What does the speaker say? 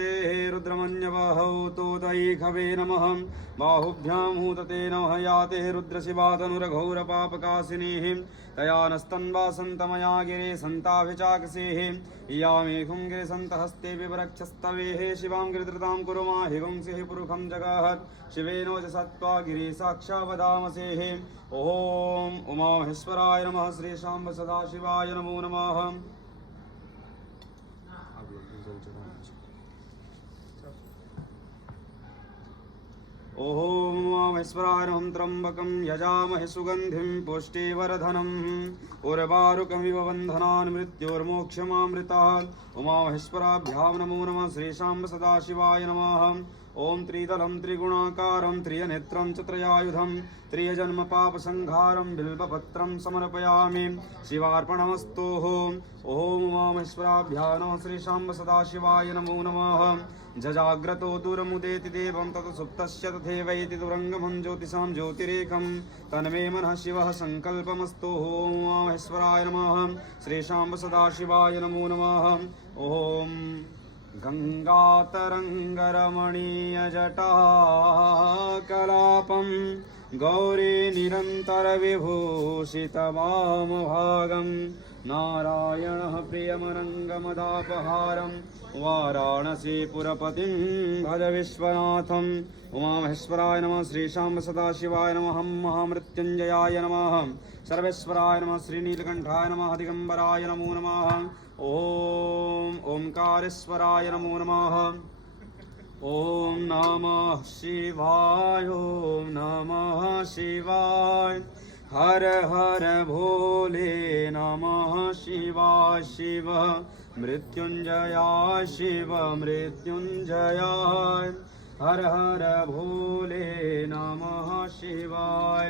नमस्ते रुद्रमन्यवहौ तोतैखवे नमः बाहुभ्यां हूतते नमः याते रुद्रशिवातनुरघोरपापकाशिनीः तया नस्तन्वासन्तमया गिरे सन्ताभिचाकसेः यामेघुं गिरिसन्तहस्ते विवरक्षस्तवेः शिवां गिरिधृतां कुरु माहिगुंसिः पुरुखं जगाहत् शिवेनोजसत्त्वा गिरिसाक्षावदामसेः ॐ उमामहेश्वराय नमः श्रीशाम्ब सदाशिवाय नमो नमः। ॐ उमामहेश्वराय नमः त्र्यम्बकं यजामहे सुगन्धिं पुष्टिवर्धनम् उर्वारुकमिव बन्धनान् मृत्योर्मोक्षमामृतात् उमामहेश्वराभ्यां नमो नमः श्रीशाम्ब सदाशिवाय नमः। ॐ त्रिदलं त्रिगुणाकारं त्रियनेत्रं च त्रयायुधं त्रियजन्मपापसंहारं बिल्वपत्रं समर्पयामि शिवार्पणमस्तु। ॐ उमामहेश्वराभ्यां नमः श्रीशाम्ब सदाशिवाय नमो नमः। जजाग्रतो दूरमुदेति देवं तत् सुप्तस्य तथैवैति दुरङ्गमं ज्योतिषां ज्योतिरेकं तन्मे मनः शिवः सङ्कल्पमस्तु। ॐ उमामहेश्वराय नमः श्रीशाम्ब सदाशिवाय नमो नमः। ॐ गङ्गातरङ्गरमणीयजटाकलापं गौरी निरन्तरविभूषितवामभागं नारायणः प्रियमरङ्गमदापहारं वाराणसीपुरपतिं भज विश्वनाथम्। उमामहेश्वराय नमः श्रीशाम्ब सदाशिवाय नमः महामृत्युञ्जयाय नमः सर्वेश्वराय नमः श्रीनीलकण्ठाय नमः दिगम्बराय नमो नमः। ॐ ओंकारेश्वराय नमो नमः। ॐ नमः शिवाय ॐ नमः शिवाय हर हर भोले नमः शिवाय शिव मृत्युंजयाय शिव मृत्युंजयाय हर हर भोले नमः शिवाय।